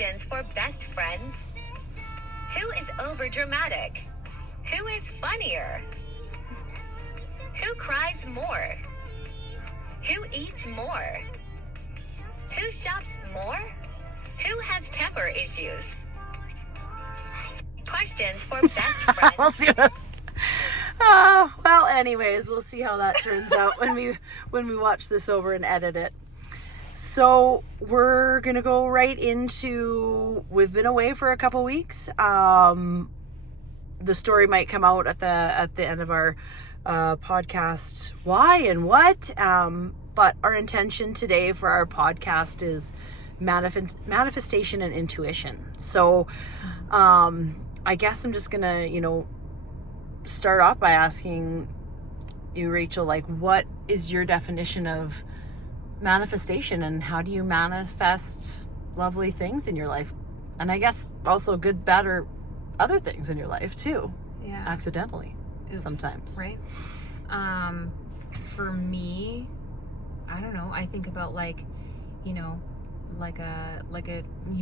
Questions for best friends. Who is overdramatic? Who is funnier? Who cries more? Who eats more? Who shops more? Who has temper issues? Questions for best friends. We'll see what... well, anyways, we'll see how that turns out when we watch this over and edit it. So we're gonna go right into, we've been away for a couple weeks. The story might come out at the end of our podcast, why and what. But our intention today for our podcast is manifestation and intuition. So I guess I'm just gonna, start off by asking you, Rachel, like, what is your definition of manifestation, and how do you manifest lovely things in your life? And I guess also good, bad, or other things in your life too. Yeah. Accidentally. Oops. Sometimes. Right. For me, I don't know. I think about you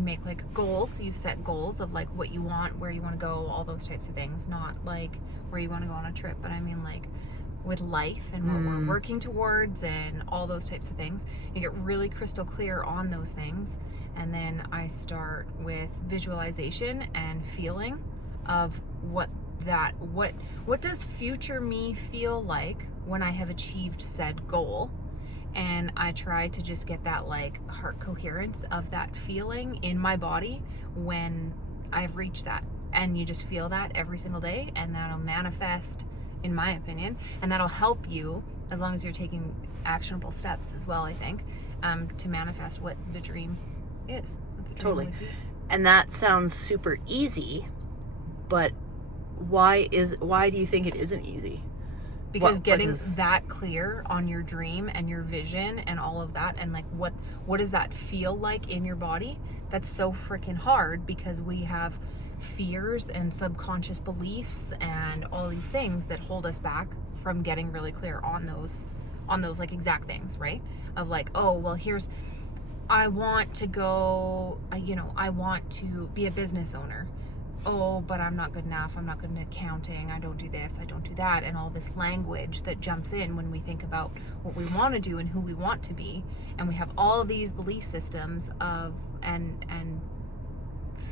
make like goals. You set goals of like what you want, where you want to go, all those types of things. Not like where you want to go on a trip, but I mean like with life and what we're working towards and all those types of things. You get really crystal clear on those things, and then I start with visualization and feeling of what does future me feel like when I have achieved said goal. And I try to just get that like heart coherence of that feeling in my body when I've reached that. And you just feel that every single day, and that'll manifest, in my opinion, and that'll help you as long as you're taking actionable steps as well, I think, to manifest what the dream is. What the dream Totally. would be. And that sounds super easy, but why do you think it isn't easy? Because getting that clear on your dream and your vision and all of that, and like what does that feel like in your body, that's so freaking hard, because we have fears and subconscious beliefs and all these things that hold us back from getting really clear on those like exact things, right? Of like, oh, well, I want to go, I want to be a business owner. Oh, but I'm not good enough. I'm not good in accounting. I don't do this. I don't do that. And all this language that jumps in when we think about what we want to do and who we want to be. And we have all these belief systems of, and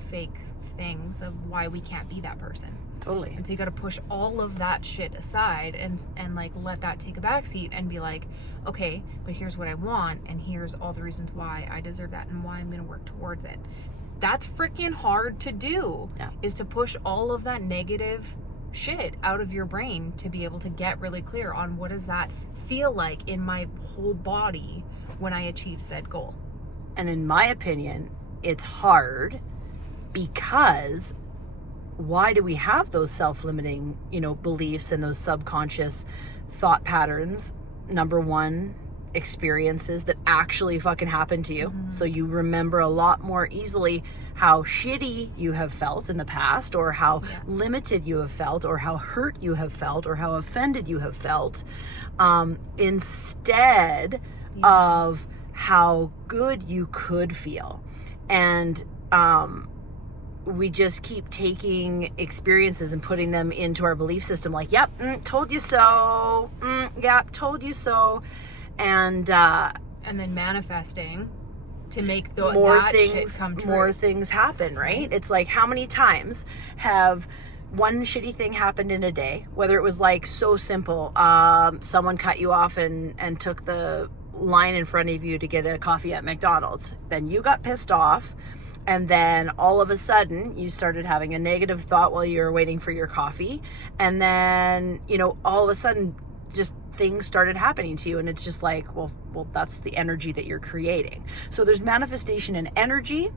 fake things of why we can't be that person. Totally. And so you got to push all of that shit aside and like let that take a backseat and be like, okay, but here's what I want, and here's all the reasons why I deserve that and why I'm going to work towards it. That's freaking hard to do. Yeah. Is to push all of that negative shit out of your brain to be able to get really clear on what does that feel like in my whole body when I achieve said goal. And in my opinion, it's hard because why do we have those self-limiting, beliefs and those subconscious thought patterns? Number one, experiences that actually fucking happened to you. So you remember a lot more easily how shitty you have felt in the past, or how limited you have felt, or how hurt you have felt, or how offended you have felt, instead of how good you could feel. And we just keep taking experiences and putting them into our belief system like, yep, told you so, yep, told you so. And then manifesting to make that shit come true. More things happen, right? It's like, how many times have one shitty thing happened in a day, whether it was like so simple, someone cut you off and took the line in front of you to get a coffee at McDonald's. Then you got pissed off, and then all of a sudden you started having a negative thought while you were waiting for your coffee, and then all of a sudden just things started happening to you, and it's just like, well, that's the energy that you're creating. So there's manifestation in energy,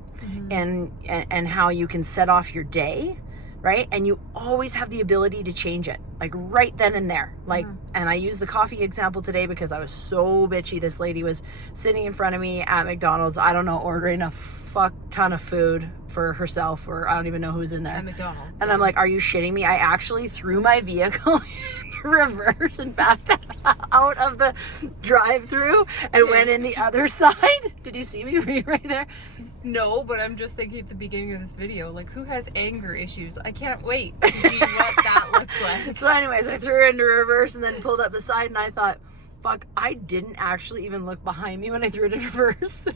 and how you can set off your day, right? And you always have the ability to change it, like right then and there. Like, and I use the coffee example today because I was so bitchy. This lady was sitting in front of me at McDonald's, I don't know, ordering a fuck ton of food for herself, or I don't even know who's in there. At McDonald's. And I'm like, are you shitting me? I actually threw my vehicle reverse and backed out of the drive-through and went in the other side. Did you see me? Were you right there? No, but I'm just thinking at the beginning of this video, like, who has anger issues? I can't wait to see what that looks like. So anyways, I threw her into reverse and then pulled up beside, and I thought, fuck, I didn't actually even look behind me when I threw it in reverse.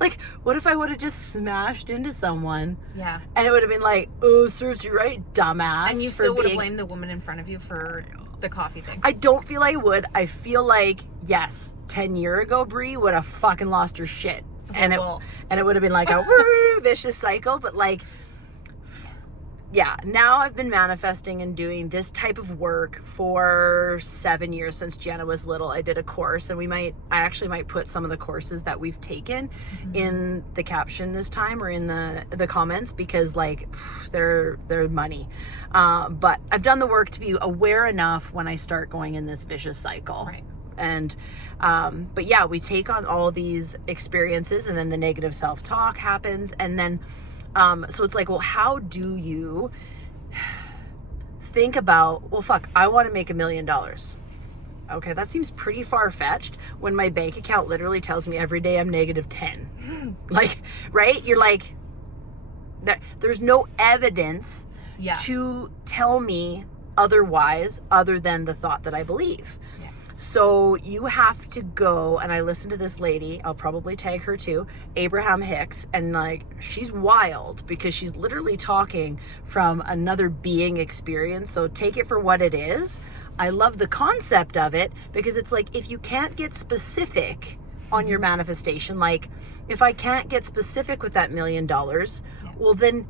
Like, what if I would have just smashed into someone? Yeah. And it would have been like, oh, serves you right, dumbass. And you still would have blamed the woman in front of you for the coffee thing. I don't feel I would. I feel like, yes, 10 years ago, Brie would have fucking lost her shit. Okay, And it would have been like a woo, vicious cycle. But like, yeah, now I've been manifesting and doing this type of work for 7 years since Jenna was little. I did a course, and I actually might put some of the courses that we've taken in the caption this time, or in the comments, because like they're money. But I've done the work to be aware enough when I start going in this vicious cycle. Right. And but yeah, we take on all these experiences, and then the negative self-talk happens, and then so it's like, well, how do you think about, well, fuck, I want to make $1 million. Okay, that seems pretty far-fetched when my bank account literally tells me every day I'm -10. Like, right? You're like, that there's no evidence to tell me otherwise, other than the thought that I believe. So you have to go, and I listened to this lady, I'll probably tag her too, Abraham Hicks, and like, she's wild because she's literally talking from another being experience. So take it for what it is. I love the concept of it, because it's like, if you can't get specific on your manifestation, like if I can't get specific with that $1 million, well then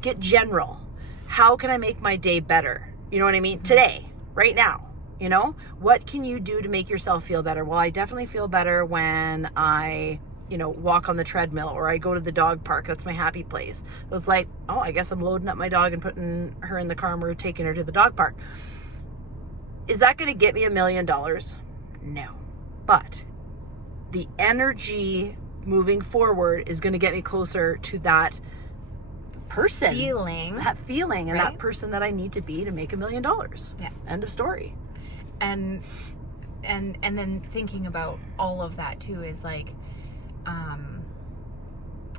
get general. How can I make my day better? You know what I mean? Today, right now. You know, what can you do to make yourself feel better? Well, I definitely feel better when I, walk on the treadmill, or I go to the dog park. That's my happy place. So it's like, oh, I guess I'm loading up my dog and putting her in the car, and we're taking her to the dog park. Is that going to get me $1 million? No. But the energy moving forward is going to get me closer to that person. That feeling, and that person that I need to be to make $1 million. Yeah. End of story. And then thinking about all of that too is like,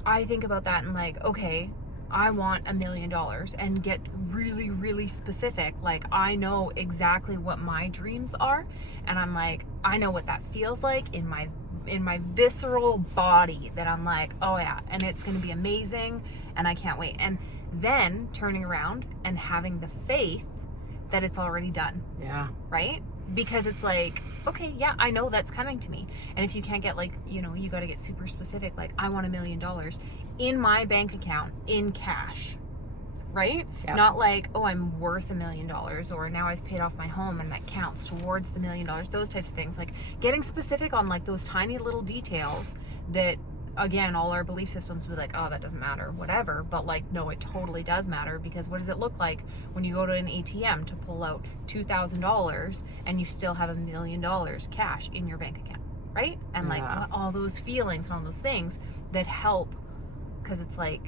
I think about that and like, okay, I want $1 million, and get really, really specific. Like, I know exactly what my dreams are, and I'm like, I know what that feels like in my visceral body, that I'm like, oh yeah, and it's going to be amazing, and I can't wait. And then turning around and having the faith that it's already done. Yeah. Right? Because it's like, okay, yeah, I know that's coming to me. And if you can't get like, you got to get super specific, like, I want $1 million in my bank account in cash. Right? Yep. Not like, oh, I'm worth $1 million, or now I've paid off my home and that counts towards the $1 million. Those types of things. Like, getting specific on like those tiny little details that, again, all our belief systems will be like, oh, that doesn't matter, whatever. But like, no, it totally does matter, because what does it look like when you go to an ATM to pull out $2,000 and you still have $1 million cash in your bank account, right? And like, all those feelings and all those things that help, because it's like,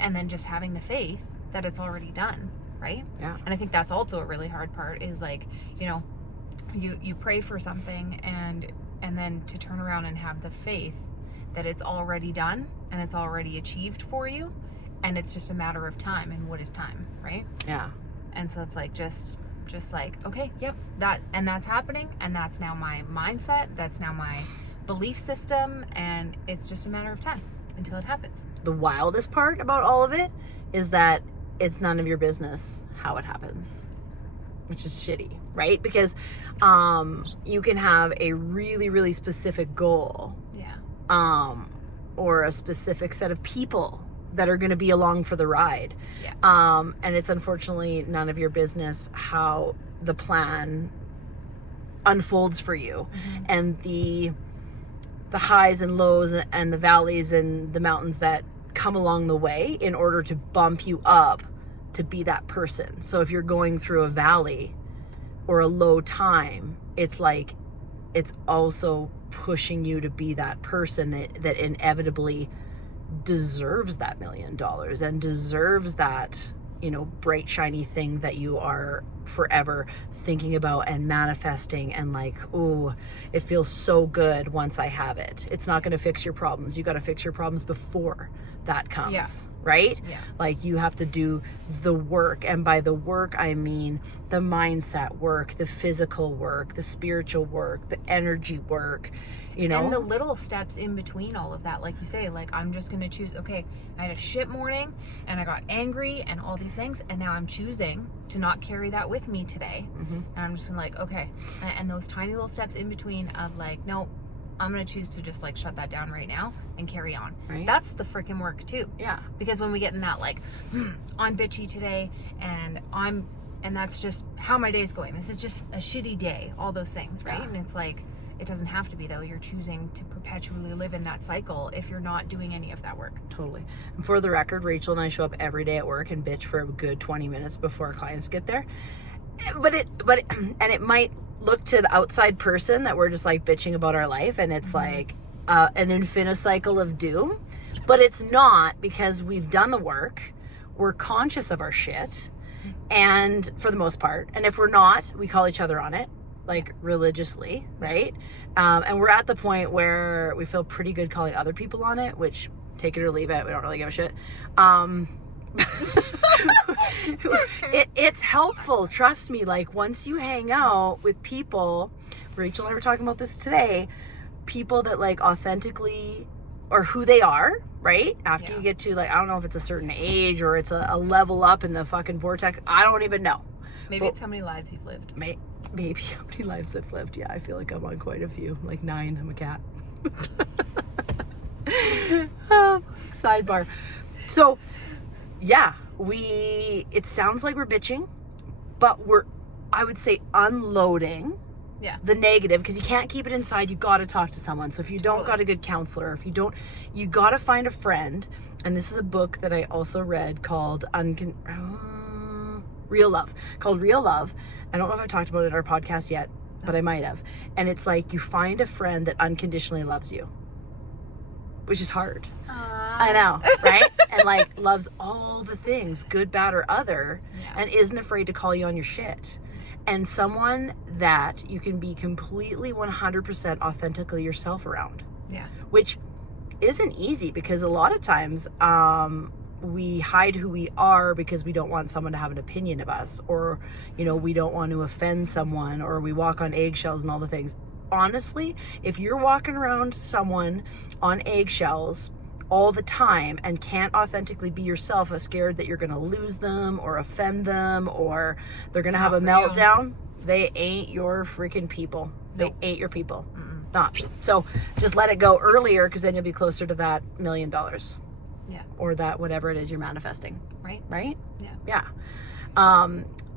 and then just having the faith that it's already done, right? Yeah. And I think that's also a really hard part, is like, you pray for something, and then to turn around and have the faith that it's already done and it's already achieved for you, and it's just a matter of time. And what is time, right? Yeah. And so it's like, just like, okay, yep, that's happening, and that's now my mindset, that's now my belief system, and it's just a matter of time until it happens. The wildest part about all of it is that it's none of your business how it happens, which is shitty, right? Because you can have a really, really specific goal, or a specific set of people that are going to be along for the ride, and it's unfortunately none of your business how the plan unfolds for you, and the highs and lows and the valleys and the mountains that come along the way in order to bump you up to be that person. So if you're going through a valley or a low time, it's like, it's also pushing you to be that person that inevitably deserves that $1 million and deserves that bright, shiny thing that you are forever thinking about and manifesting and like, oh, it feels so good once I have it. It's not going to fix your problems. You got to fix your problems before that comes. Yeah. Right? Yeah. Like you have to do the work. And by the work, I mean the mindset work, the physical work, the spiritual work, the energy work, And the little steps in between all of that. Like you say, like, I'm just going to choose, okay, I had a shit morning and I got angry and all these things. And now I'm choosing to not carry that with me today. Mm-hmm. And I'm just like, okay. And those tiny little steps in between of like, no, I'm going to choose to just like shut that down right now and carry on. Right. That's the freaking work too. Yeah. Because when we get in that like, I'm bitchy today and that's just how my day's going. This is just a shitty day. All those things, right? Yeah. And it's like, it doesn't have to be though. You're choosing to perpetually live in that cycle if you're not doing any of that work. Totally. And for the record, Rachel and I show up every day at work and bitch for a good 20 minutes before our clients get there. But it might look to the outside person that we're just like bitching about our life and it's like an infinite cycle of doom, but it's not, because we've done the work. We're conscious of our shit, and for the most part, and if we're not, we call each other on it, like religiously, right? And we're at the point where we feel pretty good calling other people on it, which, take it or leave it, we don't really give a shit. It's helpful, trust me. Like once you hang out with people, Rachel and I were talking about this today, people that like authentically or who they are, right? After you get to like, I don't know if it's a certain age or it's a level up in the fucking vortex, I don't even know. Maybe it's how many lives you've lived. Maybe how many lives I've lived. Yeah, I feel like I'm on quite a few, like 9. I'm a cat. Sidebar. So yeah, it sounds like we're bitching, but I would say unloading the negative, because you can't keep it inside. You got to talk to someone. So if you don't got a good counselor, if you don't, you got to find a friend. And this is a book that I also read called Real Love, called Real Love. I don't know if I've talked about it in our podcast yet, but I might have. And it's like you find a friend that unconditionally loves you, which is hard. I know, right? And like loves all the things, good, bad, or other, and isn't afraid to call you on your shit. And someone that you can be completely 100% authentically yourself around. Yeah. Which isn't easy, because a lot of times we hide who we are because we don't want someone to have an opinion of us, or we don't want to offend someone, or we walk on eggshells and all the things. Honestly, if you're walking around someone on eggshells all the time and can't authentically be yourself, are scared that you're going to lose them or offend them, or they're going to have a meltdown, they ain't your freaking people. They ain't your people. Not. So just let it go earlier, because then you'll be closer to that $1 million. Yeah. Or that whatever it is you're manifesting. Right? Yeah.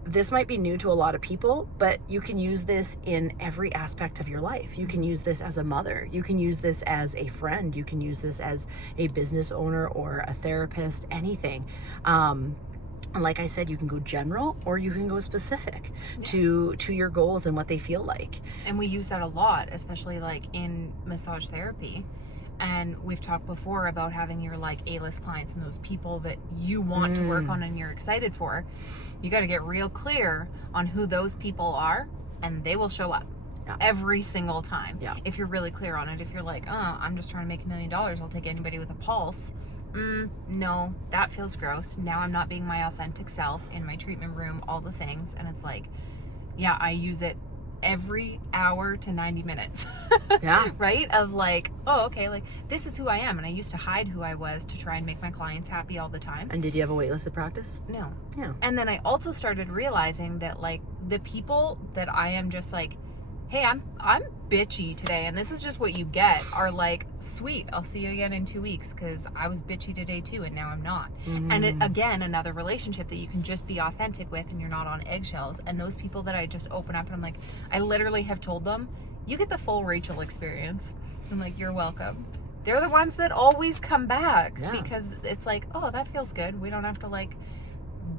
This might be new to a lot of people, but you can use this in every aspect of your life. You can use this as a mother. You can use this as a friend. You can use this as a business owner or a therapist, anything. And like I said, you can go general or you can go specific to your goals and what they feel like. And we use that a lot, especially like in massage therapy. And we've talked before about having your like A-list clients and those people that you want to work on and you're excited for. You got to get real clear on who those people are, and they will show up every single time. If you're really clear on it. If you're like, I'm just trying to make $1 million, I'll take anybody with a pulse. No, that feels gross. Now I'm not being my authentic self in my treatment room, all the things. And it's like, I use it every hour to 90 minutes. Right? Of like, okay, like this is who I am. And I used to hide who I was to try and make my clients happy all the time. And did you have a waitlisted practice? No. Yeah. And then I also started realizing that like the people that I am just like, hey, I'm bitchy today, and this is just what you get, are like, sweet, I'll see you again in 2 weeks, because I was bitchy today too, and now I'm not. And it, again, another relationship that you can just be authentic with, and you're not on eggshells. And those people that I just open up, and I'm like, I literally have told them, you get the full Rachel experience. I'm like, you're welcome. They're the ones that always come back, because it's like, oh, that feels good. We don't have to like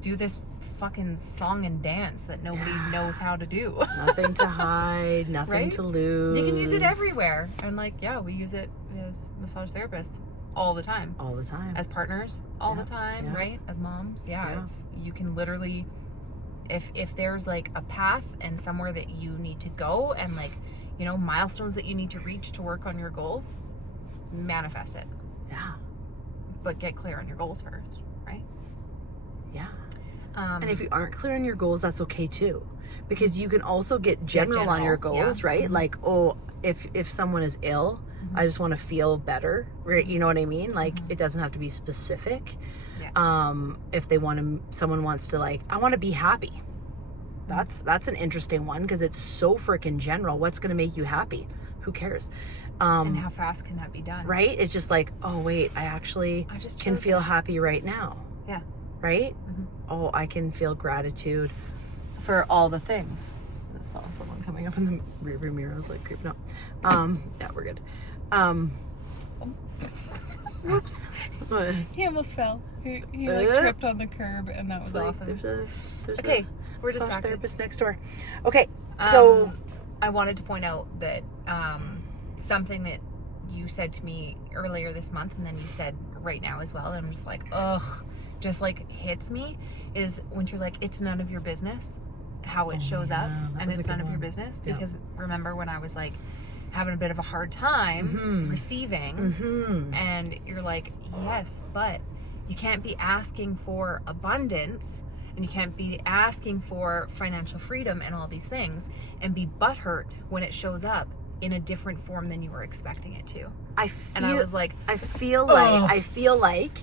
do this fucking song and dance that nobody knows how to do. Nothing to hide, nothing to lose. You can use it everywhere. And like, we use it as massage therapists all the time. All the time. As partners, all Yeah, the time, yeah. right? As moms, yeah. Yeah. It's, you can literally, if there's like a path and somewhere that you need to go and like, you know, milestones that you need to reach to work on your goals, manifest it. Yeah. But get clear on your goals first, right? Yeah. And if you aren't clear on your goals, that's okay too. Because you can also get general on your general, goals, yeah. right? Like, oh, if someone is ill, I just want to feel better, right? You know what I mean? Like, it doesn't have to be specific. Yeah. If they want to, someone wants to like, I want to be happy. That's an interesting one because it's so freaking general. What's going to make you happy? Who cares? And how fast can that be done? Right? It's just like, oh wait, I just can feel happy right now. Yeah. Right? Oh, I can feel gratitude for all the things. I saw someone coming up in the rearview mirror. I was like creeping up. Yeah, we're good. Whoops. He almost fell. He tripped on the curb, and that was Like, awesome. there's Okay, we're a massage distracted. therapist next door. Okay, so I wanted to point out that something that you said to me earlier this month, and then you said right now as well, and I'm just like, ugh, just like hits me, is when you're like, it's none of your business how it shows up, and it's none of your business, because remember when I was like having a bit of a hard time receiving, and you're like, yes, but you can't be asking for abundance, and you can't be asking for financial freedom and all these things and be butthurt when it shows up in a different form than you were expecting it to. And I was like, I feel like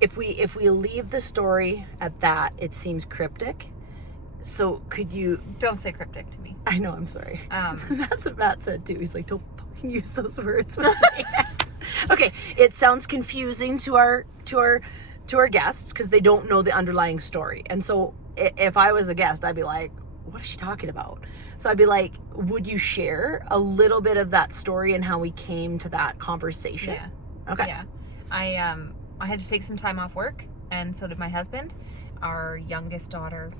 if we leave the story at that, it seems cryptic. So could you... Don't say cryptic to me. I know, I'm sorry. That's what Matt said too. He's like, don't fucking use those words with me. Okay, it sounds confusing to our guests because they don't know the underlying story. And so if I was a guest, I'd be like, what is she talking about? So I'd be like, would you share a little bit of that story and how we came to that conversation? Yeah. Okay. Yeah. I had to take some time off work, and so did my husband. Our youngest daughter...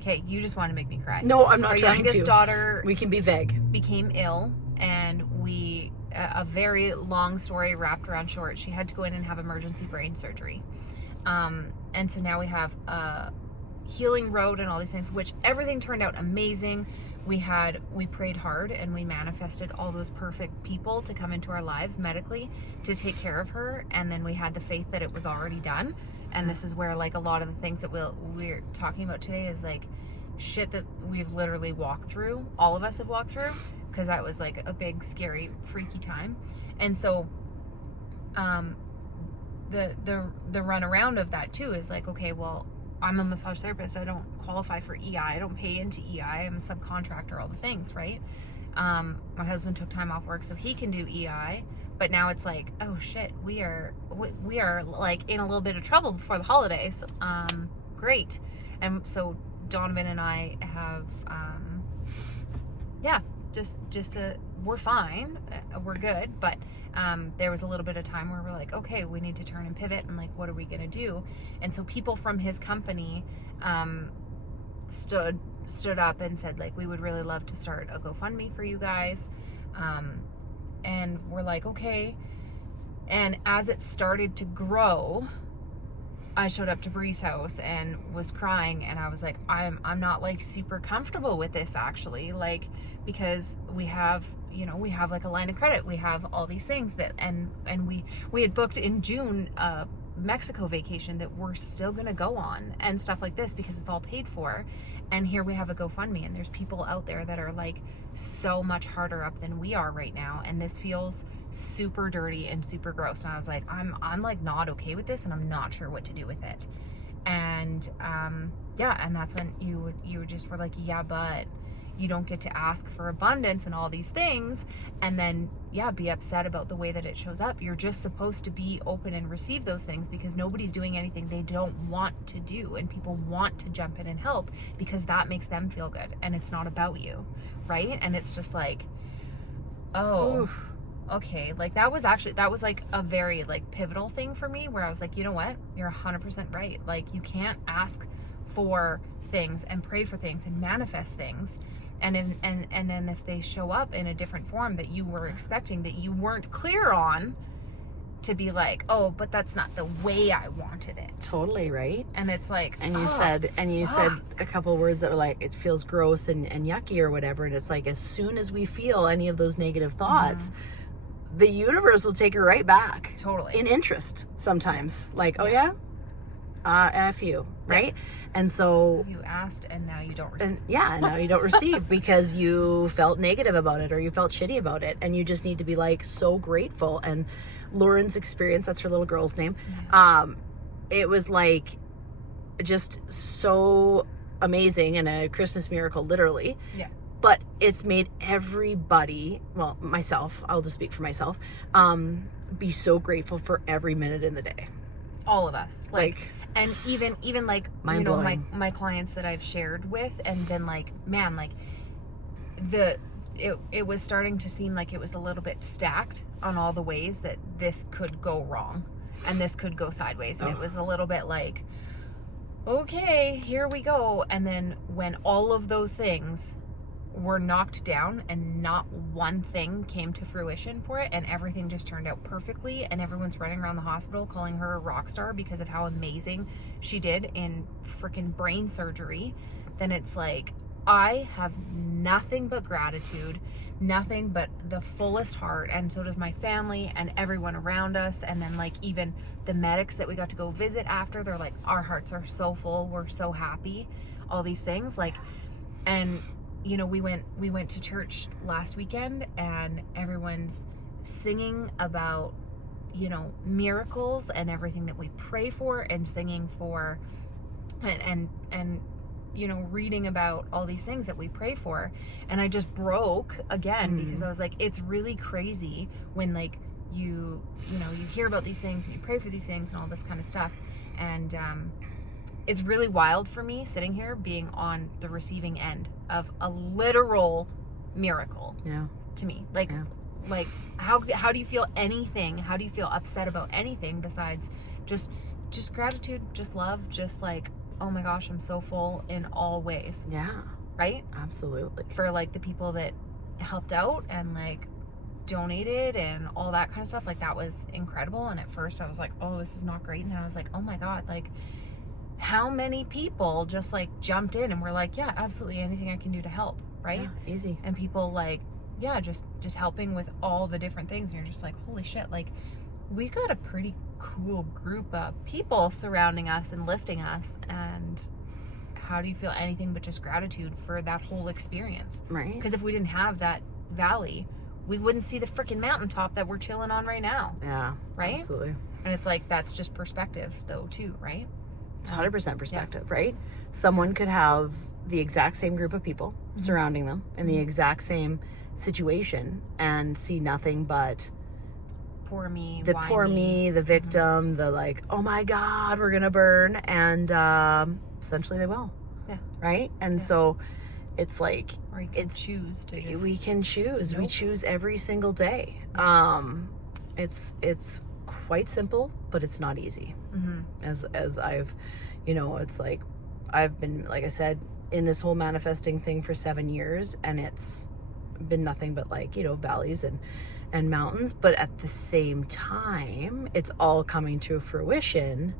Okay, you just want to make me cry. No, I'm not Our trying to. youngest daughter We can be vague. became ill, and a very long story wrapped around short, she had to go in and have emergency brain surgery. And so now we have a healing road and all these things, which everything turned out amazing. We prayed hard, and we manifested all those perfect people to come into our lives medically to take care of her, and then we had the faith that it was already done. And this is where like a lot of the things that we're talking about today is like shit that we've literally walked through, all of us have walked through, because that was like a big, scary, freaky time. And so the runaround of that too is like, okay, well, I'm a massage therapist, I don't qualify for EI, I don't pay into EI, I'm a subcontractor, all the things, right? My husband took time off work so he can do EI, but now it's like, oh shit, we are like in a little bit of trouble before the holidays. Great. And so Donovan and I have we're fine, we're good, but there was a little bit of time where we're like, okay, we need to turn and pivot, and like, what are we gonna do? And so people from his company stood up and said, like, we would really love to start a GoFundMe for you guys. And we're like, okay. And as it started to grow, I showed up to Bree's house and was crying, and I was like, I'm not like super comfortable with this actually, like, because we have like a line of credit, we have all these things that, and we had booked in June Mexico vacation that we're still gonna go on and stuff like this because it's all paid for. And here we have a GoFundMe, and there's people out there that are like so much harder up than we are right now, and this feels super dirty and super gross. And I was like, I'm like not okay with this, and I'm not sure what to do with it. And yeah, and that's when you just were like, yeah, but you don't get to ask for abundance and all these things and then be upset about the way that it shows up. You're just supposed to be open and receive those things, because nobody's doing anything they don't want to do, and people want to jump in and help because that makes them feel good, and it's not about you, right? And it's just like, oh, oof. Okay, like that was like a very like pivotal thing for me, where I was like, you know what, you're 100% right. Like, you can't ask for things and pray for things and manifest things, and then if they show up in a different form that you were expecting, that you weren't clear on, to be like, oh, but that's not the way I wanted it. Totally, right? And it's like, And you said a couple words that were like, it feels gross and yucky or whatever. And it's like, as soon as we feel any of those negative thoughts, the universe will take it right back. Totally. In interest sometimes. Like, oh yeah? F you, right? And so you asked and now you don't receive. And now you don't receive because you felt negative about it or you felt shitty about it. And you just need to be like so grateful. And Lauren's experience, that's her little girl's name. It was like just so amazing and a Christmas miracle, literally. Yeah. But it's made everybody, well, myself, I'll just speak for myself, be so grateful for every minute in the day. All of us. Like and even like, you know, my clients that I've shared with, and then like, man, like it was starting to seem like it was a little bit stacked on all the ways that this could go wrong and this could go sideways. And it was a little bit like, okay, here we go. And then when all of those things were knocked down and not one thing came to fruition for it, and everything just turned out perfectly, and everyone's running around the hospital calling her a rock star because of how amazing she did in freaking brain surgery, then it's like, I have nothing but gratitude, nothing but the fullest heart, and so does my family and everyone around us. And then like even the medics that we got to go visit after, they're like, our hearts are so full, we're so happy, all these things. Like, and you know, we went to church last weekend and everyone's singing about, you know, miracles and everything that we pray for, and singing for and you know, reading about all these things that we pray for. And I just broke again because I was like, it's really crazy when like you know, you hear about these things and you pray for these things and all this kind of stuff. And it's really wild for me sitting here being on the receiving end of a literal miracle. Yeah. To me. Like how do you feel anything? How do you feel upset about anything besides just gratitude, just love, just like, oh my gosh, I'm so full in all ways. Yeah. Right? Absolutely. For like the people that helped out and like donated and all that kind of stuff, like that was incredible. And at first I was like, oh, this is not great. And then I was like, oh my God, like how many people just like jumped in and were like, yeah, absolutely anything I can do to help, right? Yeah, easy. And people like, yeah, just helping with all the different things. And you're just like, holy shit, like we got a pretty cool group of people surrounding us and lifting us. And how do you feel anything but just gratitude for that whole experience? Right. Because if we didn't have that valley, we wouldn't see the freaking mountaintop that we're chilling on right now. Yeah. Right? Absolutely. And it's like, that's just perspective though too, right? It's 100% perspective, right? Someone could have the exact same group of people surrounding them in the exact same situation and see nothing but poor me, the victim, the like, oh my God, we're gonna burn, and essentially they will. Yeah. Right? And so it's like, or you can choose to just, we can choose. Nope. We choose every single day. It's quite simple, but it's not easy. As I've, you know, it's like I've been, like I said, in this whole manifesting thing for 7 years, and it's been nothing but like, you know, valleys and mountains, but at the same time it's all coming to fruition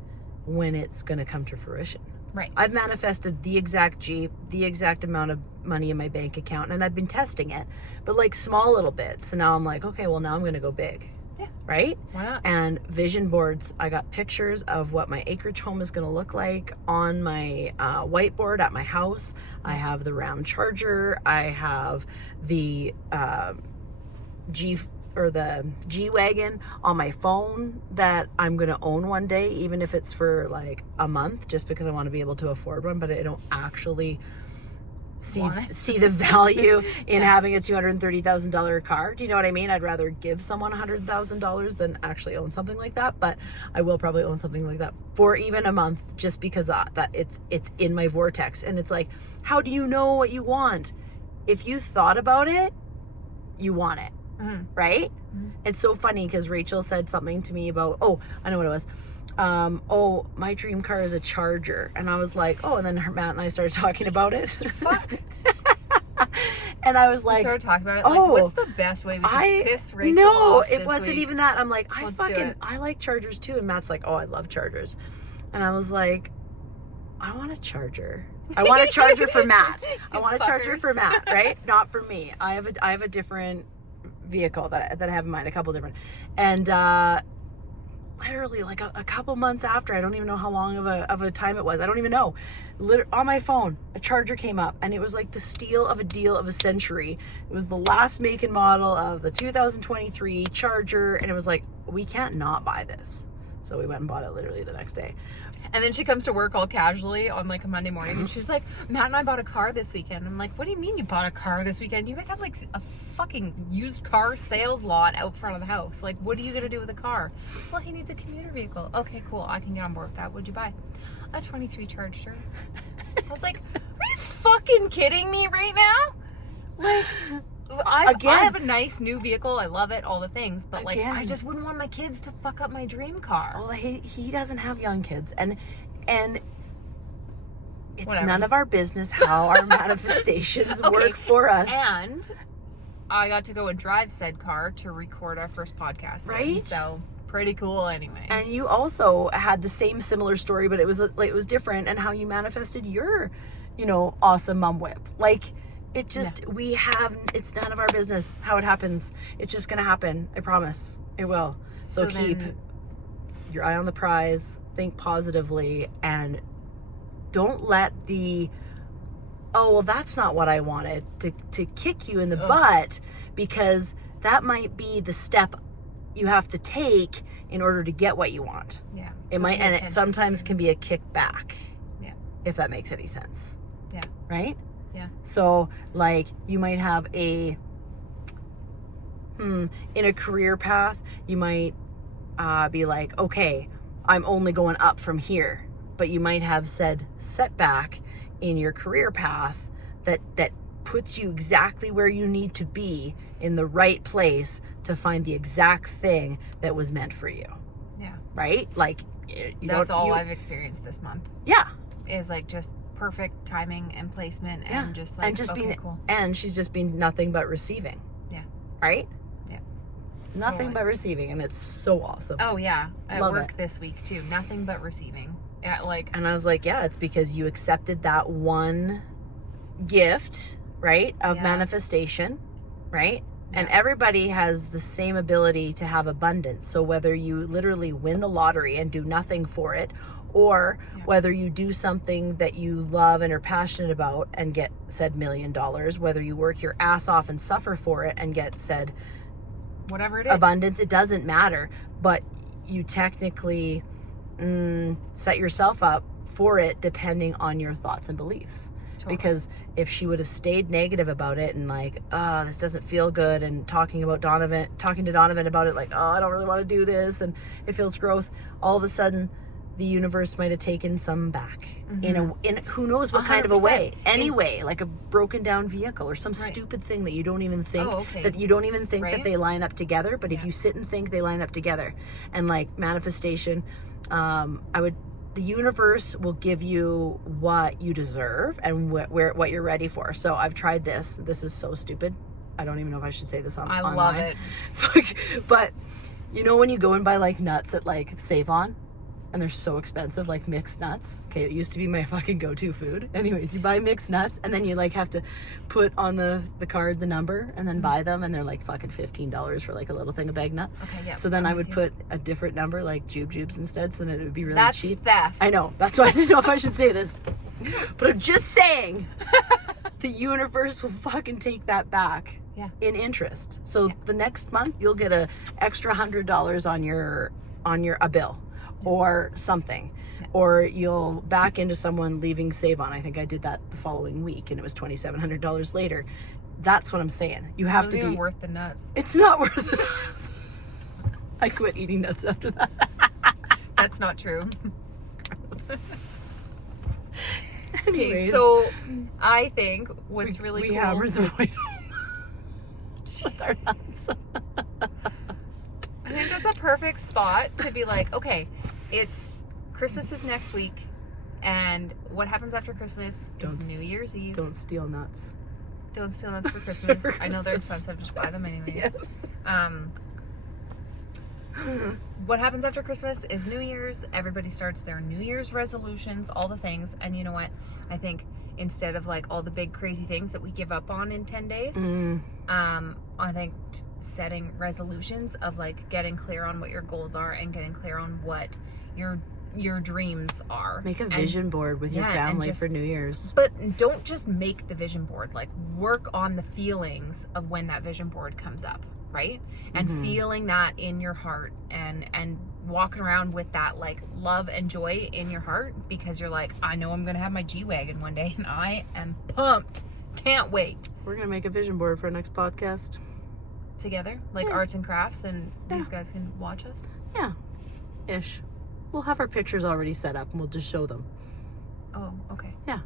when it's going to come to fruition. Right. I've manifested the exact Jeep, the exact amount of money in my bank account, and I've been testing it, but like small little bits. So now I'm like, okay, well now I'm going to go big. Yeah. Right? Why not? And vision boards, I got pictures of what my acreage home is going to look like on my whiteboard at my house. I have the round charger. I have the G-Wagon on my phone that I'm going to own one day, even if it's for like a month, just because I want to be able to afford one, but I don't actually see the value in having a $230,000 car. Do you know what I mean? I'd rather give someone $100,000 than actually own something like that. But I will probably own something like that for even a month, just because that it's in my vortex. And it's like, how do you know what you want? If you thought about it, you want it. Right? It's so funny because Rachel said something to me about, oh, I know what it was. Oh, my dream car is a Charger. And I was like, oh, and then Matt and I started talking about it. And I was We like, started talking about it. oh, Like, what's the best way we can piss Rachel no, off it this wasn't week? even that. I'm like, Let's do it. I like chargers too. And Matt's like, oh, I love chargers. And I was like, I want a charger. I want a charger for Matt. I want a charger fuckers. for Matt, right? Not for me. I have a different vehicle that I have in mind, a couple different. And literally like a couple months after, I don't even know how long of a time it was. I don't even know. On my phone, a charger came up, and it was like the steal of a deal of a century. It was the last make and model of the 2023 Charger, and it was like, we can't not buy this. So we went and bought it literally the next day. And then she comes to work all casually on like a Monday morning, and she's like, Matt and I bought a car this weekend. I'm like, what do you mean you bought a car this weekend? You guys have like a fucking used car sales lot out front of the house. Like, what are you gonna do with a car? Well, he needs a commuter vehicle. Okay, cool, I can get on board with that. What'd you buy? A 23 Charger. I was like, are you fucking kidding me right now? Like, I have a nice new vehicle. I love it, all the things. But like, I just wouldn't want my kids to fuck up my dream car. Well, he doesn't have young kids, and it's Whatever. none of our business how our manifestations work for us. And I got to go and drive said car to record our first podcast. Right? So pretty cool, anyways. And you also had the same similar story, but it was different, and how you manifested your, awesome mom whip. Like, it just, it's none of our business how it happens. It's just going to happen. I promise. It will. So keep your eye on the prize, think positively, and don't let the, oh, well, that's not what I wanted to kick you in the butt, because that might be the step you have to take in order to get what you want. Yeah. It might, and it sometimes can be a kickback. Yeah. If that makes any sense. Yeah. Right? Yeah. So, like, you might have in a career path, you might be like, okay, I'm only going up from here. But you might have said setback in your career path that puts you exactly where you need to be in the right place to find the exact thing that was meant for you. Yeah. Right? Like, that's all I've experienced this month. Yeah. Is like just perfect timing and placement, and just like, and just okay, being cool. And she's just been nothing but receiving. Yeah. Right? Yeah. Nothing but receiving, and it's so awesome. Oh yeah. At Love work it. this week too. Nothing but receiving. Yeah, like, and I was like, yeah, it's because you accepted that one gift, right, of manifestation, right? Yeah. And everybody has the same ability to have abundance. So whether you literally win the lottery and do nothing for it, or whether you do something that you love and are passionate about and get said $1 million, whether you work your ass off and suffer for it and get said whatever it is, abundance, it doesn't matter. But you technically set yourself up for it depending on your thoughts and beliefs. Totally. Because if she would have stayed negative about it and like, oh, this doesn't feel good, and talking to Donovan about it, like, oh, I don't really want to do this and it feels gross, all of a sudden the universe might have taken some back in who knows what 100%. Kind of a way. Anyway, like a broken down vehicle or some stupid thing that you don't even think that they line up together. But if you sit and think, they line up together. And like manifestation, the universe will give you what you deserve and what you're ready for. So I've tried this. This is so stupid. I don't even know if I should say this online. I love it. But when you go and buy like nuts at like Save On, and they're so expensive, like mixed nuts. Okay, it used to be my fucking go-to food. Anyways, you buy mixed nuts, and then you like have to put on the card the number, and then buy them, and they're like fucking $15 for like a little thing of bag nut. Okay, yeah. So then I would put a different number, like Jubes instead, so then it would be really cheap. That's theft. I know. That's why I didn't know if I should say this. But I'm just saying, the universe will fucking take that back. Yeah. In interest. So the next month you'll get a extra $100 on a bill. Or something, or you'll back into someone leaving Save On. I think I did that the following week, and it was $2,700 later. That's what I'm saying. You have to be even worth the nuts. It's not worth the nuts. I quit eating nuts after that. That's not true. Anyways, okay, so I think what's really we cool. hammered the point home with our nuts. I think that's a perfect spot to be like, okay, it's Christmas is next week, and what happens after Christmas is New Year's Eve. Don't steal nuts. Don't steal nuts for Christmas. For I know they're Christmas. expensive. Just buy them anyways. Yes. What happens after Christmas is New Year's. Everybody starts their New Year's resolutions, all the things. And you know what? I think instead of like all the big crazy things that we give up on in 10 days, I think setting resolutions of like getting clear on what your goals are and getting clear on what your dreams are. Make a vision board with your family just, for New Year's. But don't just make the vision board. Like work on the feelings of when that vision board comes up, right? And feeling that in your heart and walking around with that like love and joy in your heart, because you're like, I know I'm gonna have my G-Wagon one day and I am pumped. Can't wait. We're gonna make a vision board for our next podcast. Together, like arts and crafts, and these guys can watch us. Yeah, ish. We'll have our pictures already set up and we'll just show them. Oh, okay. Yeah.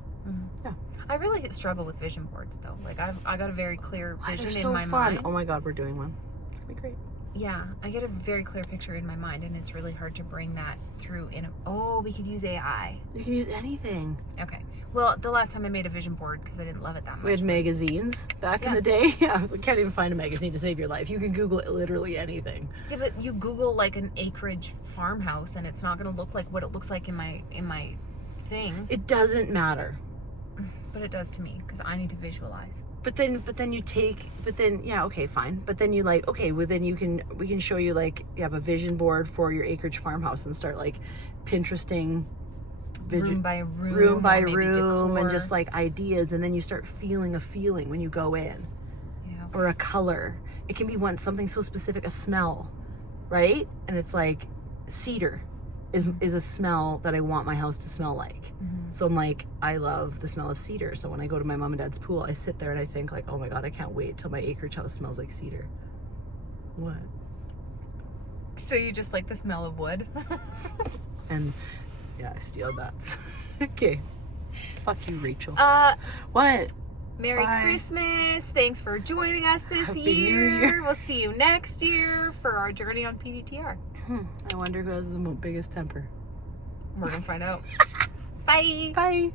Yeah. I really struggle with vision boards though. Like I got a very clear vision They're in so my fun. mind. Oh my god, we're doing one. It's gonna be great. Yeah, I get a very clear picture in my mind, and it's really hard to bring that through in a... Oh, we could use AI. You can use anything. Okay. Well, the last time I made a vision board, because I didn't love it that much. We had magazines back in the day. Yeah, we can't even find a magazine to save your life. You can Google literally anything. Yeah, but you Google like an acreage farmhouse, and it's not going to look like what it looks like in my thing. It doesn't matter. But it does to me, because I need to visualize. But then yeah, okay, fine. But then you like, okay, well then we can show you like, you have a vision board for your acreage farmhouse and start like Pinteresting Room by room, by or maybe room, decor. and just like ideas, and then you start feeling a feeling when you go in. Yeah. Or a color. It can be something so specific, a smell, right? And it's like cedar is a smell that I want my house to smell like. So I'm like, I love the smell of cedar. So when I go to my mom and dad's pool, I sit there and I think like, oh my god, I can't wait till my acreage house smells like cedar. What? So you just like the smell of wood? And yeah, I steal that. Okay. Fuck you, Rachel. What? Merry Bye. Christmas. Thanks for joining us this Happy New year. Year. We'll see you next year for our journey on PDTR. I wonder who has the biggest temper. We're going to find out. Bye. Bye.